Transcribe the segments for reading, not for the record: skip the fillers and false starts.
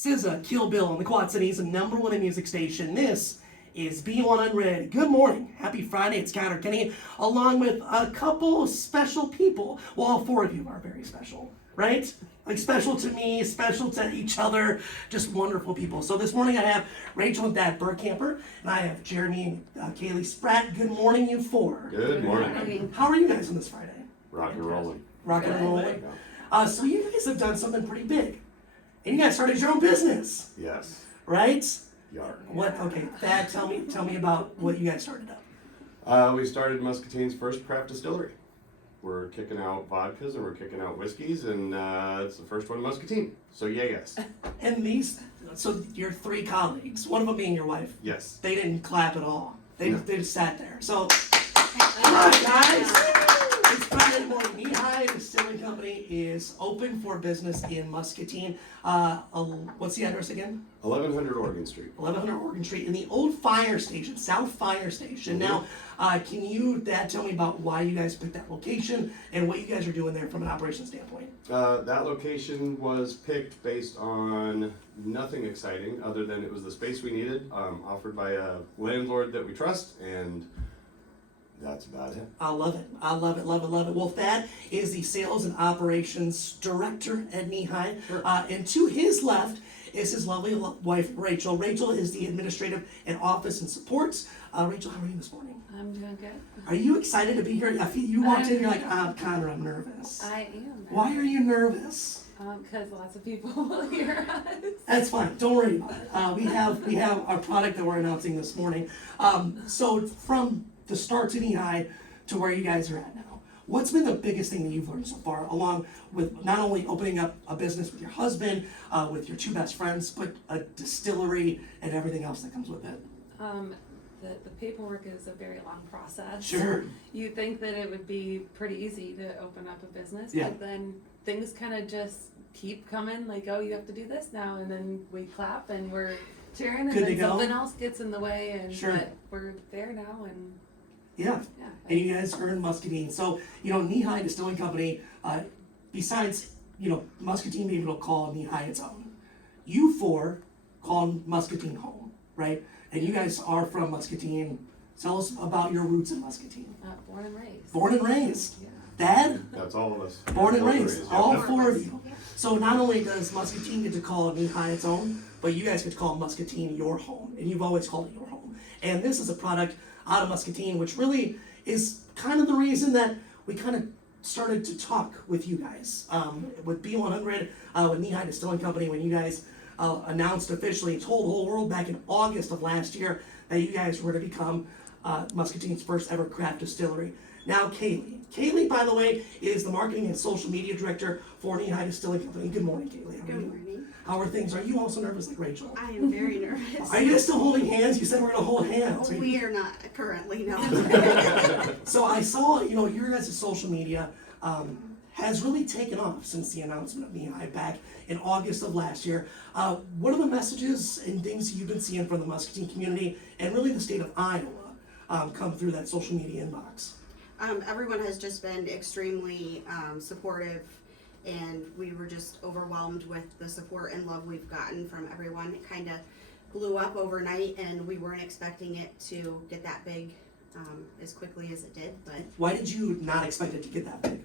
SZA, Kill Bill on the Quad Cities, number one in music station. This is B100. Good morning. Happy Friday. It's Connor Kenny, along with a couple special people. Well, all four of you are very special, right? Like special to me, special to each other, just wonderful people. So this morning I have Rachel and Dad Burkamper, and I have Jeremy and Kaylee Spratt. Good morning, you four. Good morning. How are you guys on this Friday? Rock and rolling. Rocking and rolling. So you guys have done something pretty big. And you guys started your own business, Yes. right? Yard. What? Okay, Dad, tell me about what you guys started up. We started Muscatine's first craft distillery. We're kicking out vodkas and we're kicking out whiskeys, and it's the first one in Muscatine. So yeah, yes. And so your three colleagues, one of them being your wife, Yes. they didn't clap at all. They just sat there. So, Come come on, guys. It's Friday morning. High Distilling Company is open for business in Muscatine. What's the address again? 1100 Oregon Street. 1100 Oregon Street in the old fire station, South Fire Station. Now, can you, Dad, tell me about why you guys picked that location and what you guys are doing there from an operations standpoint? That location was picked based on nothing exciting other than it was the space we needed, offered by a landlord that we trust, and that's about it. I love it. I love it, love it, love it. Well, Thad is the sales and operations director at High. Sure. And to his left is his lovely wife, Rachel. Rachel is the administrative and office and supports. Rachel, how are you this morning? I'm doing good. Are you excited to be here? I feel you walked in, you're like, Connor, I'm nervous. I am. Why are you nervous? Because lots of people will hear us. That's fine. Don't worry about it. We have our product that we're announcing this morning. So from the start to High to where you guys are at now, what's been the biggest thing that you've learned so far, along with not only opening up a business with your husband, with your two best friends, but a distillery and everything else that comes with it? The paperwork is a very long process. Sure. You think that it would be pretty easy to open up a business, Yeah. but then things kind of just keep coming, like, oh, you have to do this now, and then we clap and we're cheering, and Good to then go. something else gets in the way, and Sure. but we're there now, and Yeah. yeah. And you guys are in Muscatine. So, High Distilling Company, besides, Muscatine being able to call High its own, you four call Muscatine home, right? And you guys are from Muscatine. Tell us about your roots in Muscatine. Born and raised. Born and raised. Yeah. Dad? That's all of us. Born and raised. yeah. All Yep. four of you. So not only does Muscatine get to call High its own, but you guys get to call Muscatine your home. And you've always called it your home. And this is a product out of Muscatine, which really is kind of the reason that we kind of started to talk with you guys. With B100, with High Distilling Company, when you guys announced officially and told the whole world back in August of last year that you guys were to become Muscatine's first ever craft distillery. Now, Kaylee. Kaylee, by the way, is the marketing and social media director for High Distilling Company. Good morning, Kaylee. How are Good you? morning. How are things? Are you also nervous like Rachel? I am very nervous. Are you guys still holding hands? You said we're gonna hold hands. We are not currently, no. So I saw, your guys' social media has really taken off since the announcement of High back in August of last year. What are the messages and things you've been seeing from the Muscatine community and really the state of Iowa come through that social media inbox? Everyone has just been extremely supportive, and we were just overwhelmed with the support and love we've gotten from everyone. It kind of blew up overnight, and we weren't expecting it to get that big as quickly as it did. But Why did you not expect it to get that big?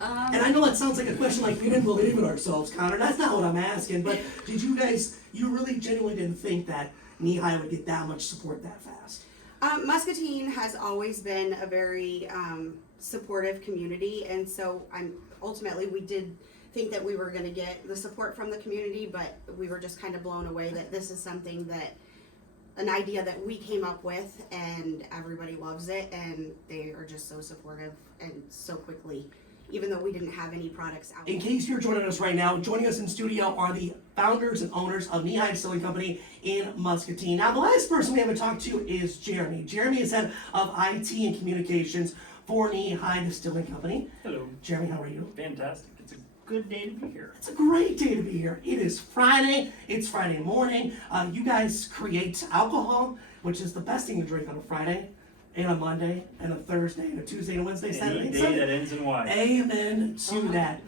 um, And I know that sounds like a question like we didn't believe in ourselves, Connor. That's not what I'm asking, but did you guys, you really genuinely didn't think that High would get that much support that fast? Muscatine has always been a very supportive community, and so ultimately we did think that we were going to get the support from the community, but we were just kind of blown away that this is something an idea that we came up with, and everybody loves it, and they are just so supportive and so quickly, even though we didn't have any products out. In case you're joining us right now, joining us in studio are the founders and owners of High Distilling Company in Muscatine. Now, the last person we haven't talked to is Jeremy. Jeremy is head of IT and communications for High Distilling Company. Hello. Jeremy, how are you? Fantastic. It's a good day to be here. It's a great day to be here. It is Friday. It's Friday morning. You guys create alcohol, which is the best thing to drink on a Friday, and a Monday, and a Thursday, and a Tuesday, and a Wednesday, Saturday, Any and day Sunday. that ends in Y. Amen to that.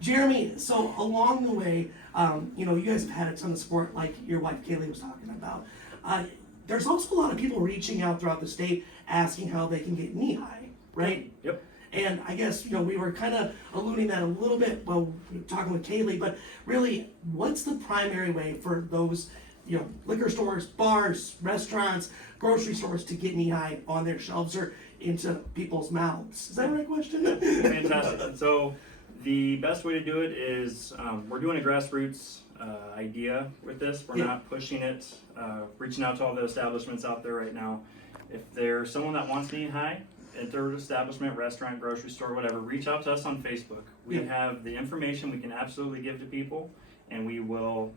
Jeremy, so along the way, you know, you guys have had a ton of support, like your wife Kaylee was talking about. There's also a lot of people reaching out throughout the state asking how they can get knee high, right? Yep. And I guess, you know, we were kind of alluding that a little bit while we were talking with Kaylee, but really, what's the primary way for those, you know, liquor stores, bars, restaurants, grocery stores to get knee high on their shelves or into people's mouths? Is that the right question? Fantastic. So the best way to do it is we're doing a grassroots idea with this. We're Yeah. not pushing it, reaching out to all the establishments out there right now. If there's someone that wants knee high at their establishment, restaurant, grocery store, whatever, reach out to us on Facebook. We Yeah. have the information we can absolutely give to people, and we will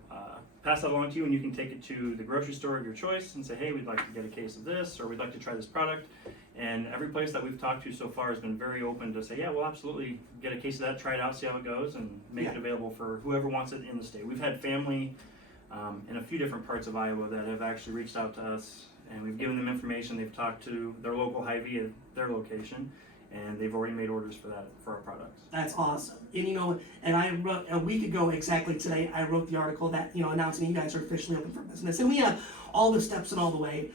pass that along to you, and you can take it to the grocery store of your choice and say, hey, we'd like to get a case of this, or we'd like to try this product. And every place that we've talked to so far has been very open to say, yeah, we'll absolutely get a case of that, try it out, see how it goes, and make it Yeah. available for whoever wants it in the state. We've had family in a few different parts of Iowa that have actually reached out to us, and we've given them information. They've talked to their local Hy-Vee at their location, and they've already made orders for that, for our products. That's awesome. And you know, and I wrote a week ago exactly today, I wrote the article that, you know, announcing you guys are officially open for business. And we have all the steps and all the way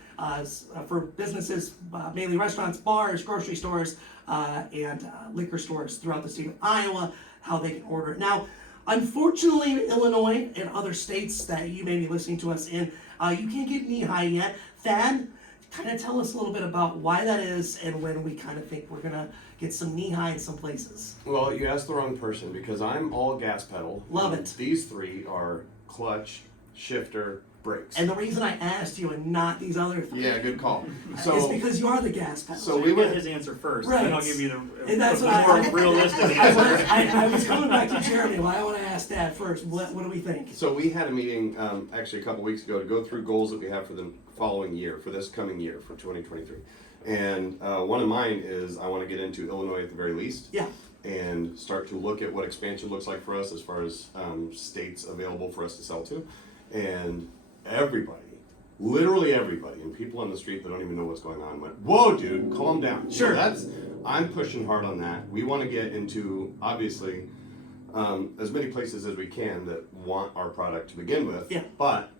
for businesses, mainly restaurants, bars, grocery stores, and liquor stores throughout the state of Iowa, how they can order it. Now, unfortunately, Illinois and other states that you may be listening to us in, you can't get knee high yet. Thad, kind of tell us a little bit about why that is and when we kind of think we're gonna get some knee high in some places. Well, you asked the wrong person because I'm all gas pedal. Love and it. These three are clutch, shifter, brakes. And the reason I asked you and not these other three Yeah, good call. is So, because you are the gas pedal. So So we we went- get his answer first, Right. then I'll give you the And that's the what more I- realistic I answer. I was coming back to Jeremy. Why I want to ask Dad first. What do we think? so we had a meeting actually a couple weeks ago to go through goals that we have for the following year, for this coming year, for 2023. And one of mine is I want to get into Illinois at the very least. Yeah. And start to look at what expansion looks like for us as far as states available for us to sell to. And everybody, literally everybody, and people on the street that don't even know what's going on went, whoa, dude, calm down. Sure. So I'm pushing hard on that. We want to get into, obviously, as many places as we can that want our product to begin with. Yeah. But,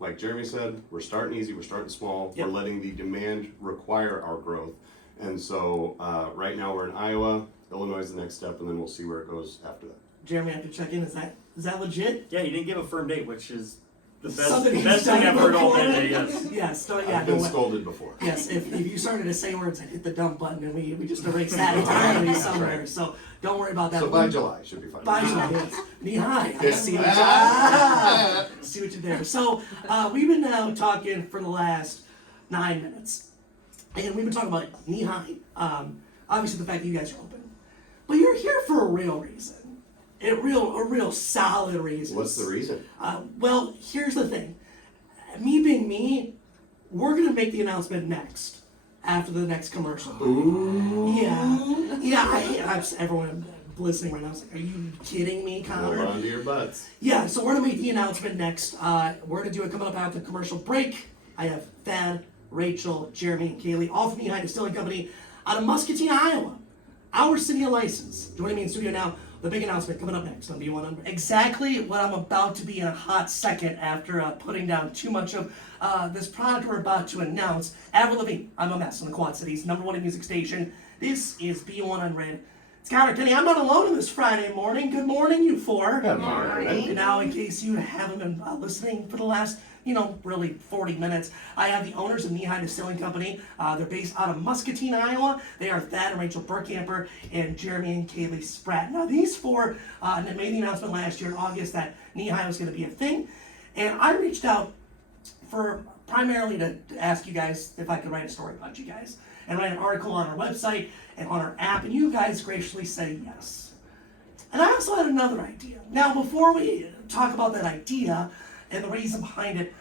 like Jeremy said, we're starting easy, we're starting small, Yep. we're letting the demand require our growth. And so right now we're in Iowa, Illinois is the next step, and then we'll see where it goes after that. Jeremy, I have to check in. Is that legit? Yeah, you didn't give a firm date, which is the Something he's best done thing I've heard all before. day, yes. Yes. So yeah. I've been no, scolded before. Yes. If you started to say words, I'd hit the dump button, and we just erase that entirely That's somewhere. right. So don't worry about that. So by July, should be fine. By July, yes. Knee high. I Yeah. see what see what you did there. So we've been now talking for the last 9 minutes, and we've been talking about knee high. Obviously, the fact that you guys are open, but you're here for a real reason. A real solid reason. What's the reason? Well, here's the thing. Me being me, we're gonna make the announcement next, after the next commercial. Ooh. Yeah. Everyone listening right now is like, "Are you kidding me, Hold Connor?" on to your butts. Yeah. So we're gonna make the announcement next. We're gonna do it coming up after the commercial break. I have Thad, Rachel, Jeremy, and Kaylee, all from the High Distilling Company, out of Muscatine, Iowa. Our city of license. Joining me in studio now. The big announcement coming up next on B100. Exactly what I'm about to be in a hot second after putting down too much of this product we're about to announce. Avril Lavigne, I'm a Mess on the Quad Cities, #1 music station. This is B100. It's Connor Kenny. I'm not alone on this Friday morning. Good morning, you four. Good morning. And now, in case you haven't been listening for the last, really 40 minutes, I have the owners of High Distilling Company. They're based out of Muscatine, Iowa. They are Thad and Rachel Burkamper and Jeremy and Kaylee Spratt. Now, these four made the announcement last year in August that High was going to be a thing. And I reached out primarily to ask you guys if I could write a story about you guys and write an article on our website and on our app, and you guys graciously said yes. And I also had another idea. Now, before we talk about that idea and the reason behind it,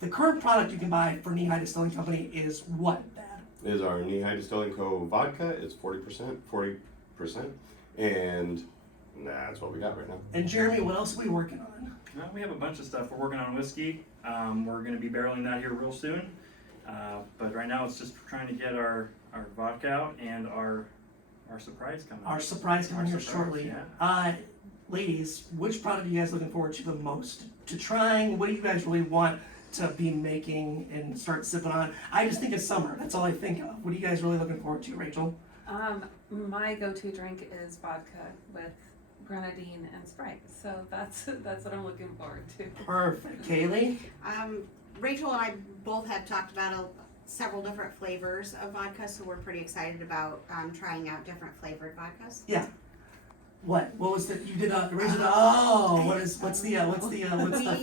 the current product you can buy for High Distilling Company is what, Dad? Is our High Distilling Co. vodka. It's 40%, and that's what we got right now. And Jeremy, what else are we working on? Well, we have a bunch of stuff. We're working on whiskey. We're going to be barreling that here real soon. But right now it's just trying to get our vodka out and our surprise coming. Our surprise coming here surprise, shortly. yeah. ladies, which product are you guys looking forward to the most? To trying? What do you guys really want to be making and start sipping on? I just think it's summer. That's all I think of. What are you guys really looking forward to, Rachel? My go-to drink is vodka with grenadine and Sprite. So that's what I'm looking forward to. Perfect. Kaylee? Rachel and I both had talked about several different flavors of vodka, so we're pretty excited about trying out different flavored vodkas. Yeah. What was the, you did original, what's the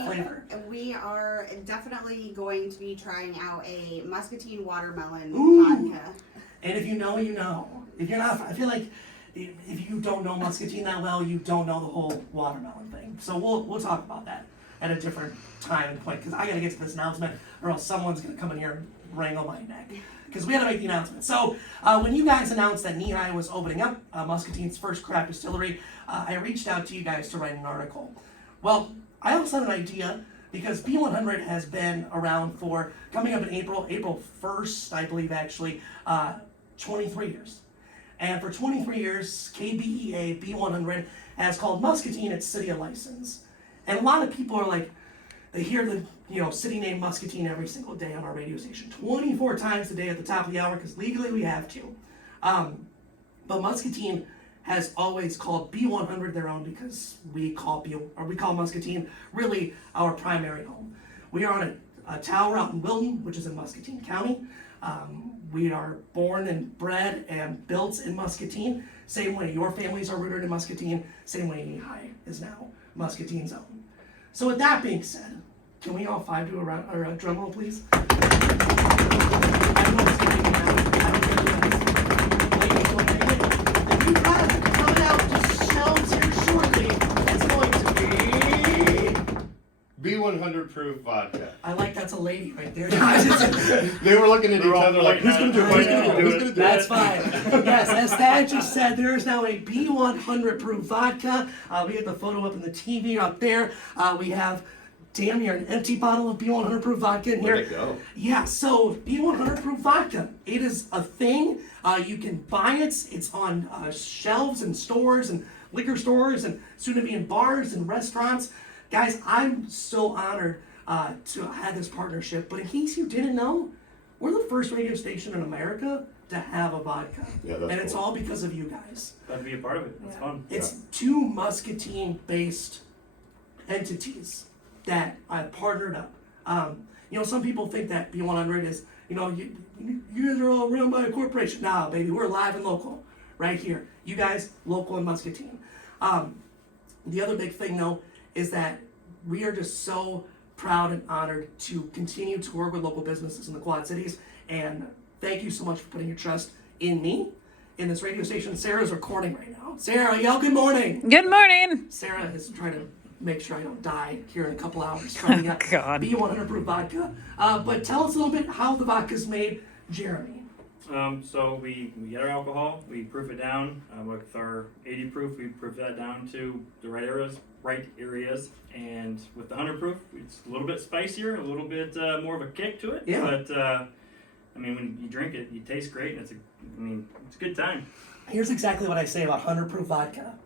flavor? We are definitely going to be trying out a muscatine watermelon Ooh. vodka. And if you know, you know. If you're not, I feel like if you don't know muscatine that well, you don't know the whole watermelon thing. So we'll talk about that at a different time and point, because I gotta get to this announcement, or else someone's gonna come in here and wrangle my neck. Because we had to make the announcement. So when you guys announced that Nehi was opening up Muscatine's first craft distillery, I reached out to you guys to write an article. Well, I also had an idea, because B100 has been around for, coming up in April 1st, I believe actually, 23 years. And for 23 years, KBEA B100 has called Muscatine its city of license. And a lot of people are like, they hear the city name Muscatine every single day on our radio station, 24 times a day at the top of the hour, because legally we have to. But Muscatine has always called B100 their own, because we call Muscatine really our primary home. We are on a tower out in Wilton, which is in Muscatine County. We are born and bred and built in Muscatine. Same way your families are rooted in Muscatine. Same way Nehi is now Muscatine's own. So with that being said, can we all five do a drum roll, please? I know it's gonna be now. I don't care who it is. Ladies, want to take it? The new product coming out to shelves here shortly is going to be B100 proof vodka. I like that's a lady right there. They were looking at each We're all other like, who's gonna do it? Who's gonna do it? Who's gonna do it? That's fine. Yes, as Thad just said, there is now a B100 proof vodka. We have the photo up in the TV up there. We have damn near an empty bottle of B100 proof vodka in here. Where'd it go? Yeah, so B100 proof vodka. It is a thing. You can buy it. It's on shelves in stores and liquor stores, and soon to be in bars and restaurants. Guys, I'm so honored to have this partnership. But in case you didn't know, we're the first radio station in America to have a vodka. Yeah, that's and it's cool. all because of you guys. That'd be a part of it. That's fun. It's two Muscatine-based entities that I've partnered up. Some people think that B100 is, you guys are all run by a corporation. Nah, baby, we're live and local right here. You guys, local in Muscatine. The other big thing, though, is that we are just so proud and honored to continue to work with local businesses in the Quad Cities. And thank you so much for putting your trust in me, in this radio station. Sarah's recording right now. Sarah, yell good morning. Good morning. Sarah is trying to make sure I don't die here in a couple hours trying to get God. B100 proof vodka. But tell us a little bit how the vodka's made, Jeremy. So we get our alcohol, we proof it down with our 80 proof. We proof that down to the right areas, and with the 100 proof, it's a little bit spicier, a little bit more of a kick to it. Yeah. But when you drink it, you taste great, and it's a good time. Here's exactly what I say about 100 proof vodka.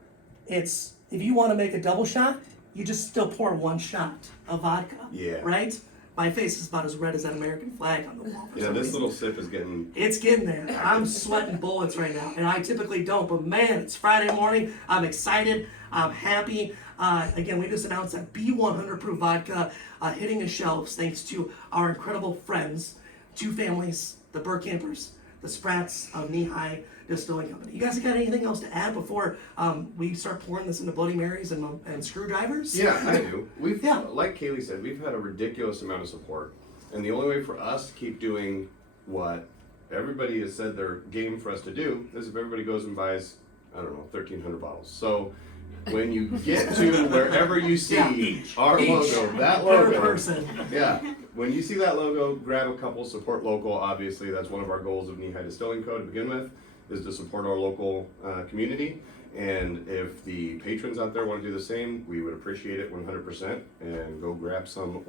It's, if you want to make a double shot, you just still pour one shot of vodka. Yeah. Right? My face is about as red as that American flag on the wall. for Yeah, some this reason. little sip is getting. It's getting there. I'm sweating bullets right now, and I typically don't, but man, it's Friday morning. I'm excited. I'm happy. Again, we just announced that B100 proof vodka hitting the shelves thanks to our incredible friends, two families, the Burkampers, the Sprats of Nehi Distilling Company. You guys got anything else to add before we start pouring this into Bloody Marys and screwdrivers? Yeah, I do. Yeah. Like Kaylee said, we've had a ridiculous amount of support, and the only way for us to keep doing what everybody has said they're game for us to do is if everybody goes and buys, 1,300 bottles. So when you get to wherever you see our logo, that Per logo, person. yeah, when you see that logo, grab a couple, support local. Obviously, that's one of our goals of High Distilling Co. to begin with, is to support our local community. And if the patrons out there want to do the same, we would appreciate it 100%, and go grab some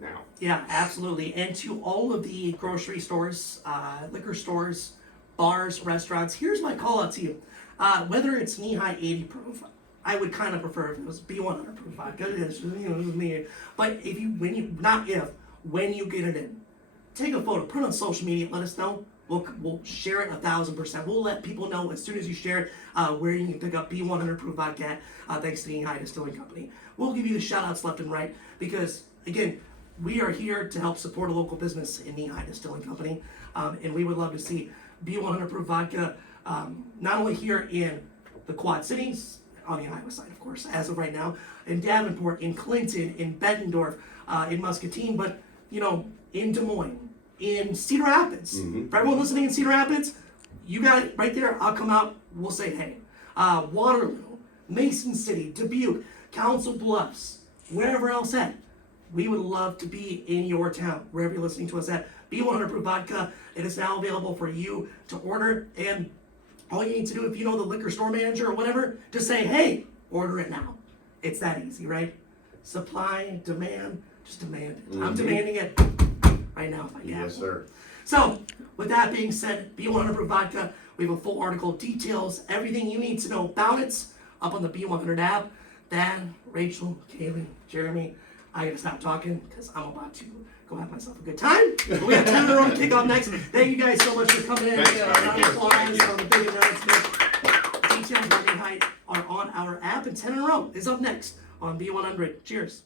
now. Yeah, absolutely. And to all of the grocery stores, liquor stores, bars, restaurants, here's my call out to you. Whether it's Nehi 80 proof, I would kind of prefer if it was B100 proof vodka. It's, you know, this is me. But if you, when you get it in, take a photo, put it on social media, let us know. We'll share it 1,000%. We'll let people know as soon as you share it where you can pick up B100 proof vodka thanks to the High Distilling Company. We'll give you the shout outs left and right because, again, we are here to help support a local business in the High Distilling Company. And we would love to see B100 proof vodka not only here in the Quad Cities, on the Iowa side, of course, as of right now, in Davenport, in Clinton, in Bettendorf, in Muscatine, but, you know, in Des Moines, in Cedar Rapids. For everyone listening in Cedar Rapids, you got it right there. I'll come out. We'll say hey. Waterloo, Mason City, Dubuque, Council Bluffs, wherever else at. We would love to be in your town, wherever you're listening to us at. B100 Proof Vodka. It is now available for you to order. And all you need to do, if you know the liquor store manager or whatever, just say, hey, order it now. It's that easy, right? Supply, demand, just demand it. I'm demanding it right now if I can. Yes, sir. So, with that being said, B100 Proof Vodka, we have a full article, details, everything you need to know about it up on the B100 app. Dan, Rachel, Kaylee, Jeremy, I gotta stop talking because I'm about to go have myself a good time. We got 10 in a row to kick off next. Thank you guys so much for coming in. Thanks, Round of applause on the big announcement. Details on our app and 10 in a row is up next on B100. Cheers.